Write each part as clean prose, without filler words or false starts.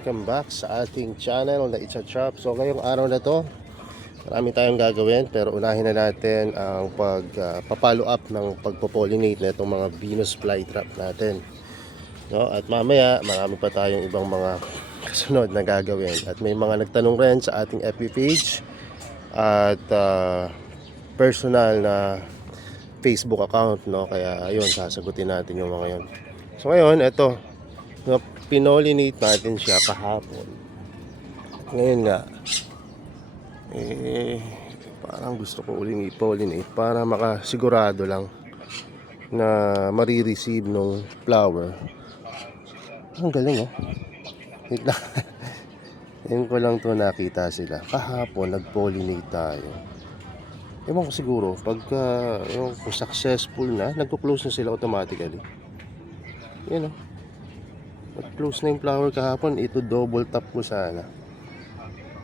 welcome back sa ating channel na It's a Trap. So ngayong araw na to, marami tayong gagawin, pero unahin na natin ang pag-follow up ng pagpo-pollinate na itong mga Venus flytrap natin, no? At mamaya marami pa tayong ibang mga kasunod na gagawin. At may mga nagtanong rin sa ating FB page at personal na Facebook account, no? Kaya ayun, sasagutin natin yung mga yun. So ngayon, ito, pinolinate natin siya kahapon. Ngayon nga, parang gusto ko uling i-pollinate para makasigurado lang na marireceive nung flower. Ang galing, oh. Wait lang. Ngayon ko lang to nakita sila. Kahapon nag-pollinate tayo. Ewan ko siguro, pagka kung successful na, nagko-close na sila automatically. Yan, oh. Nag-close na yung flower kahapon. Ito double tap ko sana.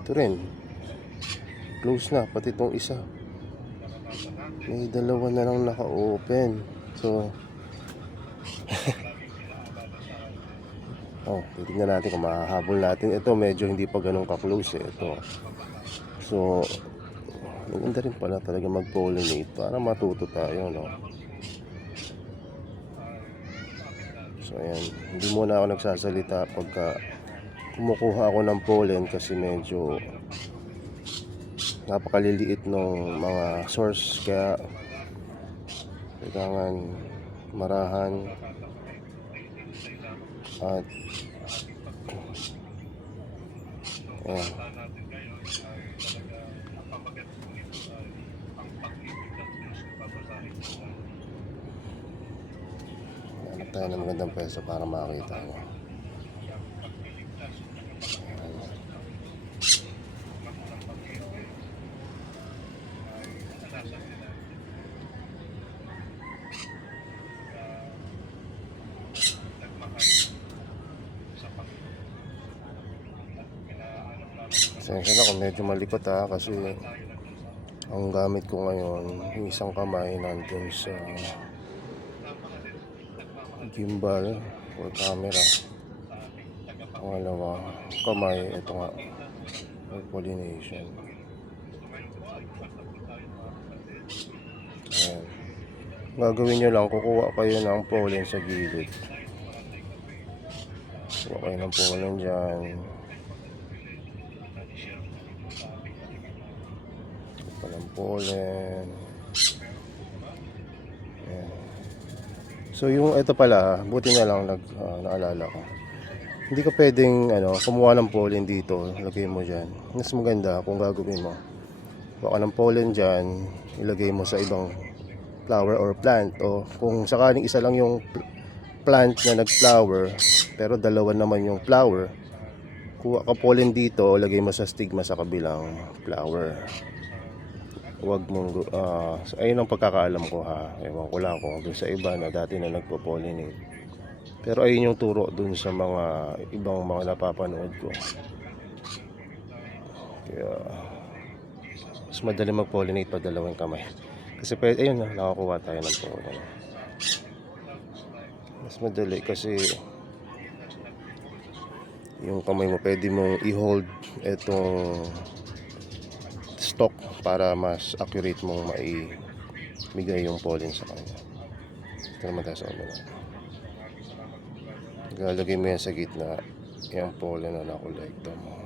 Ito rin. Close na. Pati itong isa. May dalawa na lang naka-open. So, titignan natin kung makahabol natin. Ito medyo hindi pa ganun ka-close eh. Ito. So, maganda rin pala talaga mag-pollinate para matuto tayo, no? So ayan, hindi muna ako nagsasalita pagka kumukuha ako ng pollen kasi medyo napakaliliit ng mga source, kaya kailangan marahan at ayan. Hanap tayo ng magandang pwesto para makakita mo. Sensya na kung medyo malikot kasi ang gamit ko ngayon, yung isang kamay nandun sa gimbal or camera, pangalawa kamay ito nga pollination. Ayan. Gagawin nyo lang, kukuha kayo ng pollen sa gilid, kukuha kayo ng pollen dyan, palang pollen. Ayan. So yung ito pala, buti na lang naalala ko, hindi ka pwedeng kumuha ng pollen dito, lagay mo dyan. Mas maganda kung gagawin mo, kuha ng pollen dyan, ilagay mo sa ibang flower or plant, o kung sakaling isa lang yung plant na nag-flower pero dalawa naman yung flower, kuha ka pollen dito, lagay mo sa stigma sa kabilang flower. Huwag mong ayun ang pagkakaalam ko, ewan ko lang kung dun sa iba na dati na nagpo-pollinate, pero ayun yung turo dun sa mga ibang mga napapanood ko. Kaya mas madali mag-pollinate pag dalawang kamay, kasi pwede, ayun na, nakakuha tayo ng pollen. Mas madali kasi yung kamay mo pwede mong i-hold etong stock para mas accurate mong maibigay yung pollen sa kanya. Ito naman tayo sa ulo. Galagay mo yan sa gitna, yung pollen na nakolekta mo.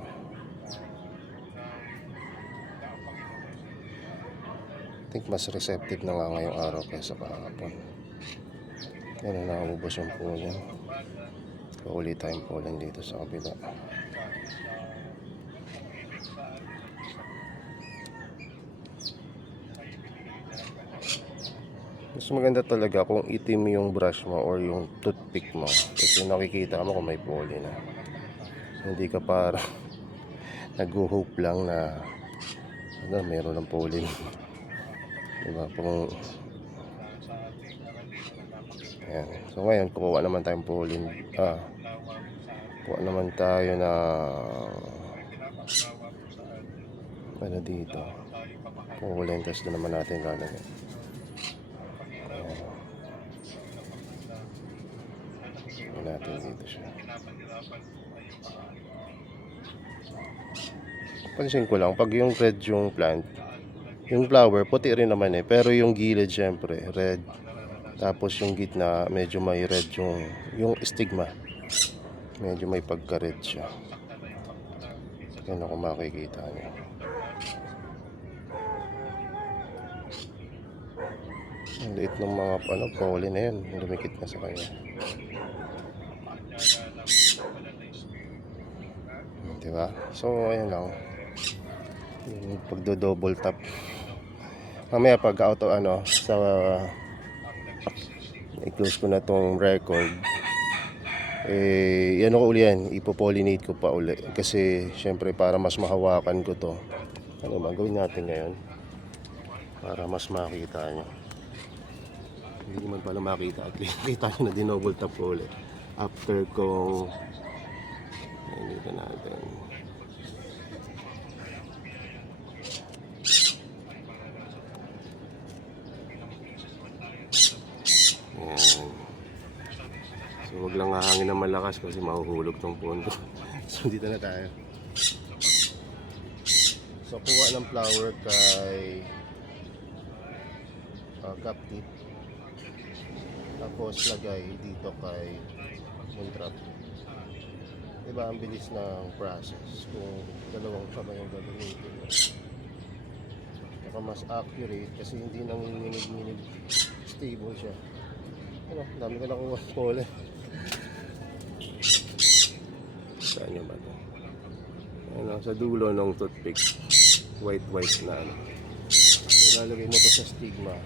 I think mas receptive na nga ngayong araw kaysa kahapon. Yan na, nakabubos yung pollen. Kauli tayong pollen dito sa kabila. Mas maganda talaga kung itim yung brush mo or yung toothpick mo, kasi nakikita mo kung may pollen na. Hindi ka para nag-hope lang na meron ng pollen. Diba? Kung ayan. So ngayon kukuha naman tayong pollen. Kuha naman tayo na dito pollen, test na naman natin lalagay. Natin dito siya. Pansin ko lang, pag yung red yung plant, yung flower, puti rin naman eh. Pero yung gilid, syempre, red. Tapos yung gitna, medyo may red yung stigma. Medyo may pagka-red siya. Yan ako makikita niyo. Ang liit ng mga pollen na yan. Lumikit na sa kanya. Diba? So, ayan lang. Yung pagdo-double tap. Mamaya pag out of sa i-close ko na tong record. Yan ko uli yan. Ipopollinate ko pa uli. Kasi, syempre, para mas mahawakan ko to. Ano ba? Gawin natin ngayon. Para mas makita nyo. Hindi naman pala makita. At least kita nyo na dinouble tap ko ulit. After kong dito natin. Ayan. So wag lang hangin na malakas kasi mahuhulog tong phone ko. So dito na tayo. So kuha ng flower kay Captive. Tapos lagay dito kay Moontrap. Diba ang bilis ng process kung dalawang kamay ang gagamitin mo. Saka mas accurate kasi hindi nanginginig-nginig, stable siya. Ano, dami ko nakuha pole. Saan nyo ba ito? Ano, sa dulo ng toothpick. White na ano. Ilalagay mo to sa stigma.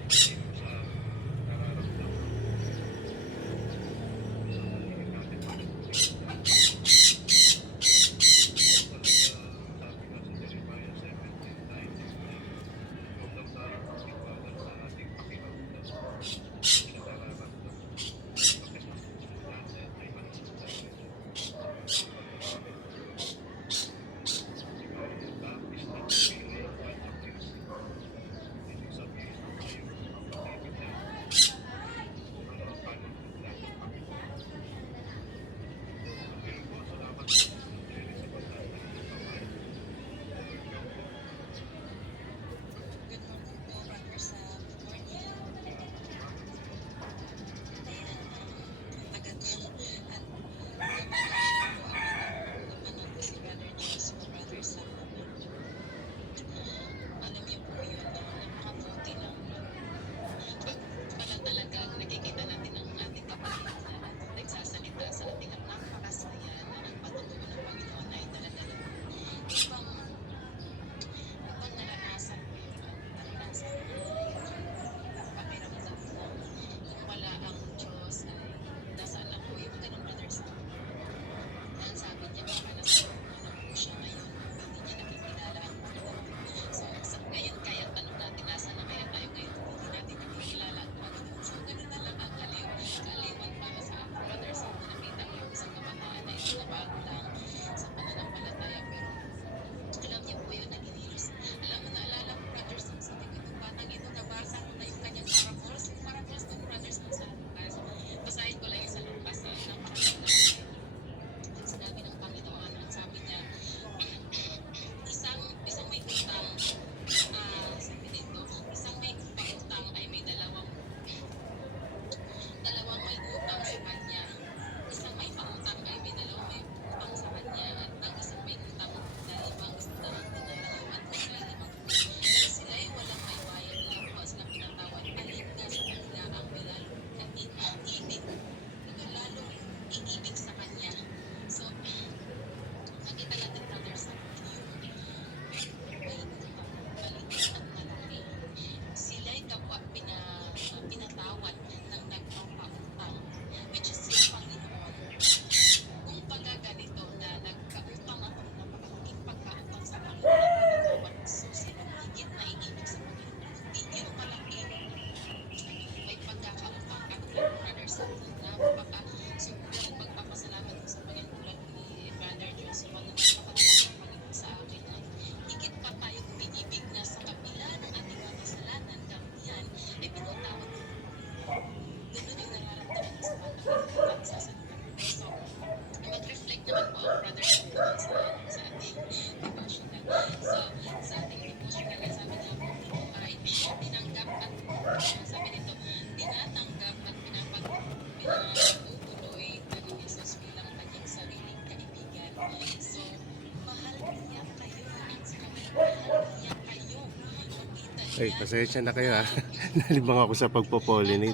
Ay, pasensya na kayo ha. Nalibang ako sa pagpo-pollinate.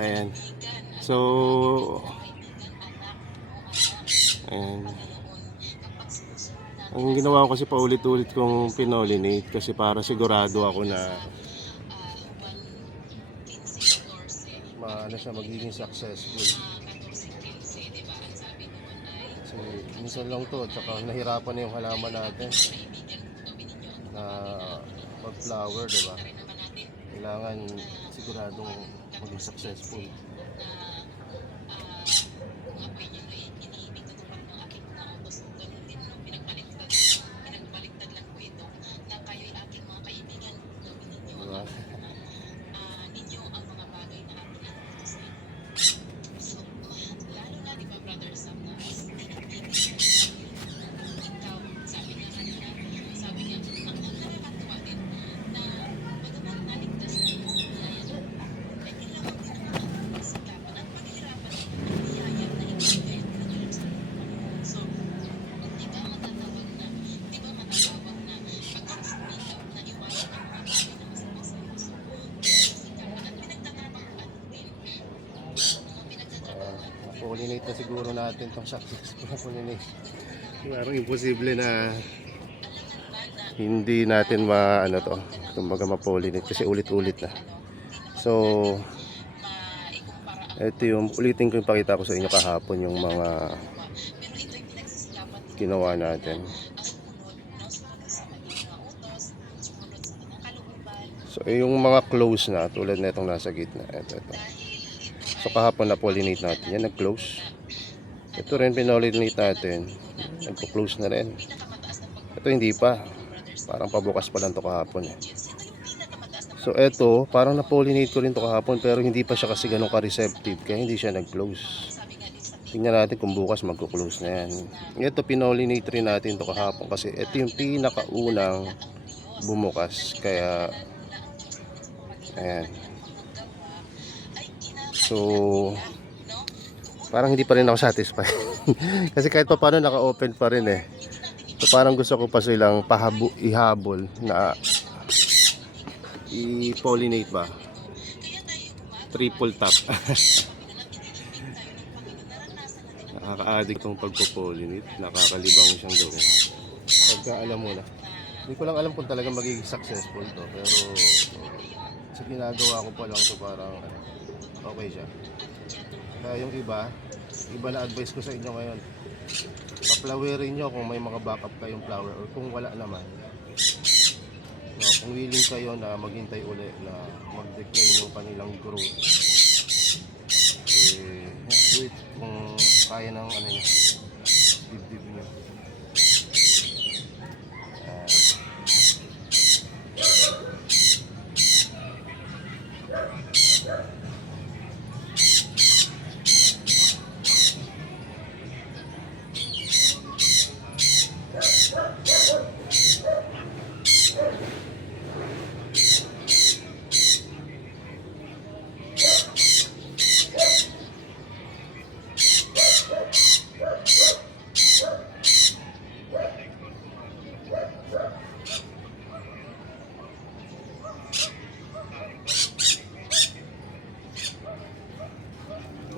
Ayan. So, ayan. Ang ginawa ko kasi paulit-ulit kong pinollinate kasi para sigurado ako na ano siya magiging successful. Kasi minsan lang to, tsaka nahirapan na yung halaman natin na mag-flower, diba? Kailangan siguradong maging successful. Diba? Pollinate na siguro natin itong successful na pollinate. Parang imposible na hindi natin kumbaga ma-pollinate kasi ulit-ulit na. So, ito yung ulitin ko yung pakita ko sa inyo kahapon yung mga ginawa natin. So, yung mga close na tulad na itong nasa gitna. Ito. So kahapon na pollinate natin yan, nag-close. Ito rin pinollinate natin, nag-close na rin. Ito hindi pa, parang pabukas pa lang to kahapon eh. So ito, parang na-pollinate ko rin to kahapon pero hindi pa siya kasi ganun ka-receptive kaya hindi siya nag-close. Tingnan natin kung bukas mag-close na yan. Ito pinollinate rin natin to kahapon kasi ito yung pinakaunang bumukas kaya ayan. So, parang hindi pa rin ako satisfied. Kasi kahit pa paano naka-open pa rin eh. So, parang gusto ko pa silang ihabol na i-pollinate ba. Triple tap. Nakaka-addict tong pagpo-pollinate. Nakakalibang siyang gawin. Pagka alam mo na. Hindi ko lang alam kung talaga magiging successful to. Pero, sa ginagawa ko pa lang to parang okay siya. Kaya yung iba na advice ko sa inyo ngayon, pa-flowerin nyo kung may mga backup kayong flower or kung wala naman. No, kung willing kayo na maghintay uli na mag-decline yung kanilang growth, do it kung kaya ng dibdib nyo.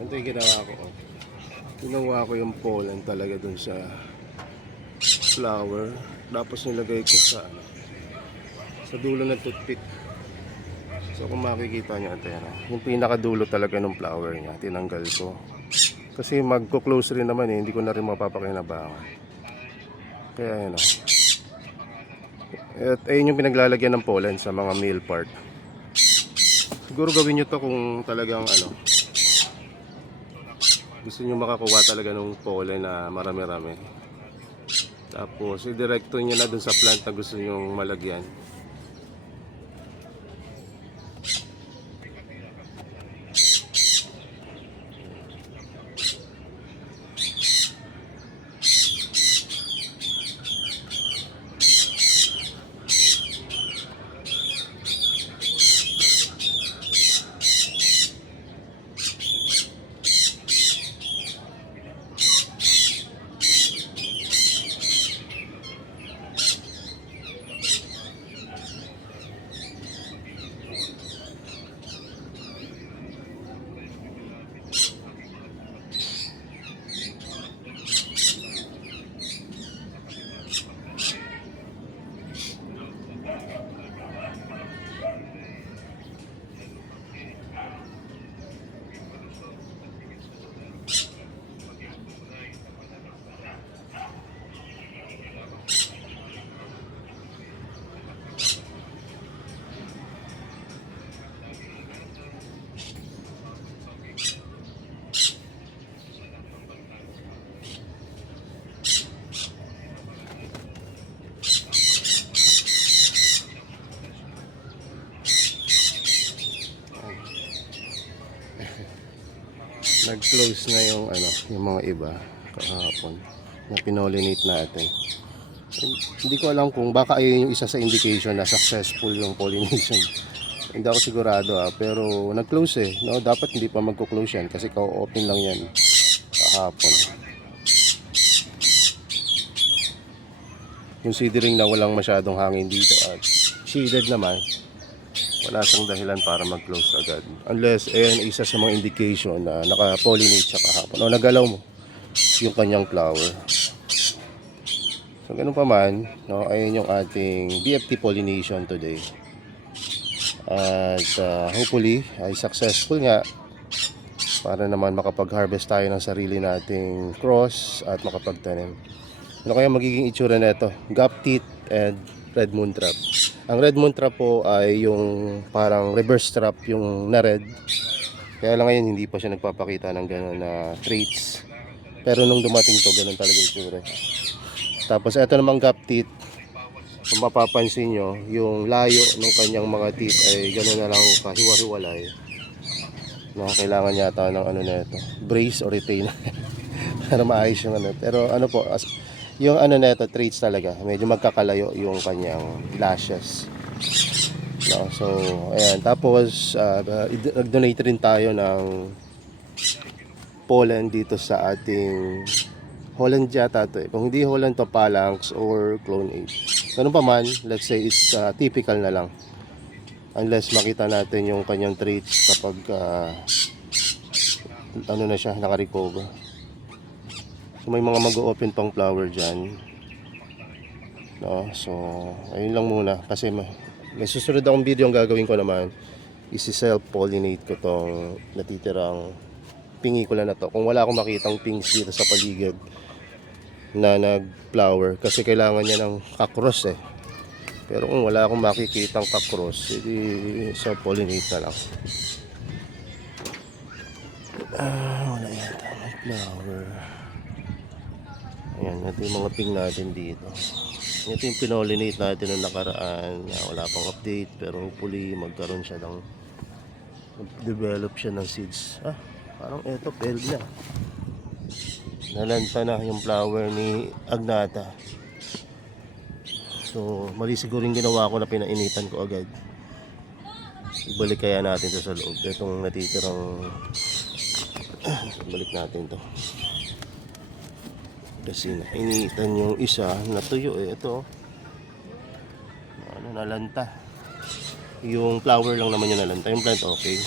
Ito yung ginawa ko. Ginawa ko yung pollen talaga dun sa flower. Tapos nilagay ko sa dulo ng toothpick. So kung makikita nyo, yung pinakadulo talaga ng flower niya, tinanggal ko. Kasi magko-close rin naman eh, hindi ko na rin mapapakinabangan. Kaya yun o. At ayun yung pinaglalagyan ng pollen sa mga male part. Siguro gawin nyo to kung talagang gusto nyo makakuha talaga ng pollen na marami-rami. Tapos i-directo nyo na dun sa plant na gusto nyo malagyan. nag-close na yung ano, yung mga iba kahapon na pinollinate natin. Hindi ko alam kung baka ayun yung isa sa indication na successful yung pollination. Hindi ako sigurado pero nag-close no? Dapat hindi pa magko-close yan kasi ka-open lang yan kahapon. Considering na walang masyadong hangin dito at shaded naman, wala siyang dahilan para mag-close agad. Unless, isa sa mga indication na naka-pollinate siya kahapon o nagalaw mo yung kanyang flower. So, ganun pa man, no, ayun yung ating BFT pollination today. At hopefully, ay successful nga para naman makapag-harvest tayo ng sarili nating cross at makapagtanim. Ano kaya magiging itsura nito? Gap teeth and red moon trap. Ang red moon trap po ay yung parang reverse trap yung na red. Kaya lang ngayon hindi pa siya nagpapakita ng gano'n na traits. Pero nung dumating to, gano'n talaga yung itsura. Tapos ito namang gap teeth. Kung mapapansin nyo, yung layo ng kanyang mga teeth ay gano'n na lang kahiwa-hiwalay. No, kailangan yata ng ano na ito, brace or retain para maayos yung ano. Pero ano po, yung ano na ito, traits talaga, medyo magkakalayo yung kanyang lashes. No, so, ayan. Tapos, nag-donate rin tayo ng pollen dito sa ating Holland yata ito. Kung hindi Holland to, Phalanx or Clone 8. Ganun pa man, let's say it's typical na lang. Unless makita natin yung kanyang traits kapag ano na siya, naka-recover. So, may mga mag-open pang flower dyan. No? So, ayun lang muna. Kasi may susunod akong video ang gagawin ko naman. Isi-self-pollinate ko tong natitirang pingikula na to. Kung wala akong makitang pings dito sa paligid na nag-flower. Kasi kailangan niya ng kakross Pero kung wala akong makikitang kakross, edi self-pollinate na lang. Wala yata may flower. Ayan, ito yung mga ping natin dito. Ito yung pinollinate natin noong nakaraan. Wala pang update pero hopefully magkaroon siya ng develop siya ng seeds. Parang ito failed na. Nalanta na yung flower ni Agnata. So mali siguro yung ginawa ko na pinainitan ko agad. Ibalik kaya natin ito sa loob. Itong natitirang balik natin to. Kasi nainitan yung isa, natuyo ito. Ano, nalanta. Yung flower lang naman yung nalanta. Yung plant okay.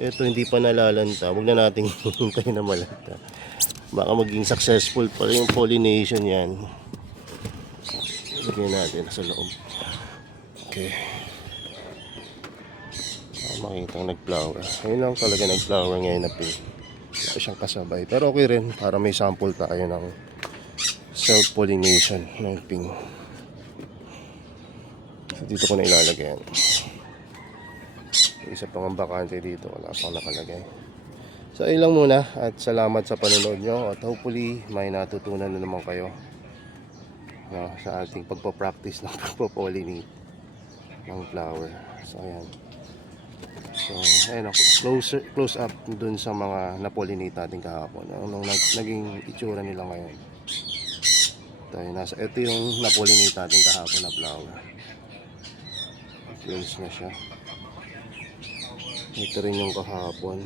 Ito hindi pa nalalanta. Huwag na nating hintayin na malanta. Baka maging successful pa yung pollination yan. Lagyan natin sa loob. Okay. Makita ang nag-flower. Ayun lang talaga nag-flower ngayon na pink. Wala siyang kasabay. Pero okay rin para may sample tayo ng self-pollination ng pink. So, dito ko na ilalagay yan. Isa pang ang bakante dito. Wala pang nakalagay. So ayun lang muna. At salamat sa panonood nyo. At hopefully may natutunan na naman kayo sa ating pagpapractice ng pagpapollinate ng flower. So ayan. So, ayun ako, close up dun sa mga napollinate natin kahapon. Anong naging itsura nila ngayon. Ito yung napollinate natin kahapon na flower. Close na siya. Ito rin yung kahapon.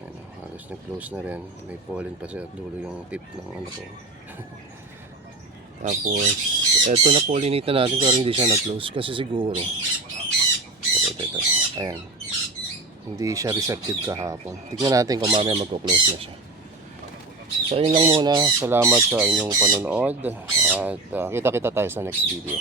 Ayan, halos na-close na rin. May pollen pa sa dulo yung tip ng ano ko. Tapos, ito na pollinate na natin pero hindi siya na-close kasi siguro ito. Ayan. Hindi siya receptive kahapon. Tignan natin kung mamaya magko-close na siya. So, ayun lang muna. Salamat sa inyong panonood. At kita-kita tayo sa next video.